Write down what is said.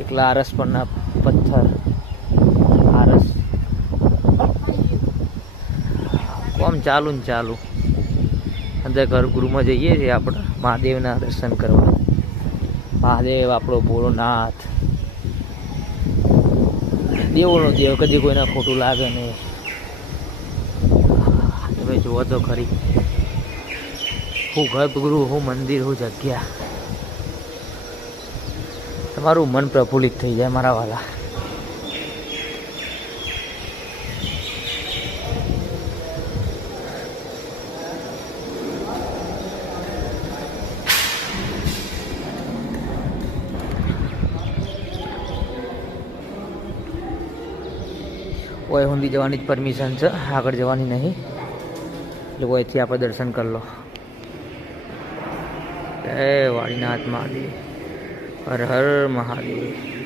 એકલા આરસ પરના પથ્થર આરસ કોમ ચાલુ ને ચાલુ. અંદર ગર્ભગૃહમાં જઈએ છીએ આપણે મહાદેવના દર્શન કરવા. મહાદેવ આપણો ભોળોનાથ, દેવોનો દેવ, કદી કોઈને ખોટું લાગે નહીં. તમે જુઓ તો ખરી, હું ગર્ભગૃહ, હું મંદિર, હું જગ્યા. તમારું મન પ્રફુલ્લિત થઈ જાય મારા વાલા. ઓય સુધી જવાની જ પરમિશન છે, આગળ જવાની નહીં. એટલે ઓયથી આપણે દર્શન કરી લો. જય વાડીનાથ મહાદેવ, હર હર મહાદેવ.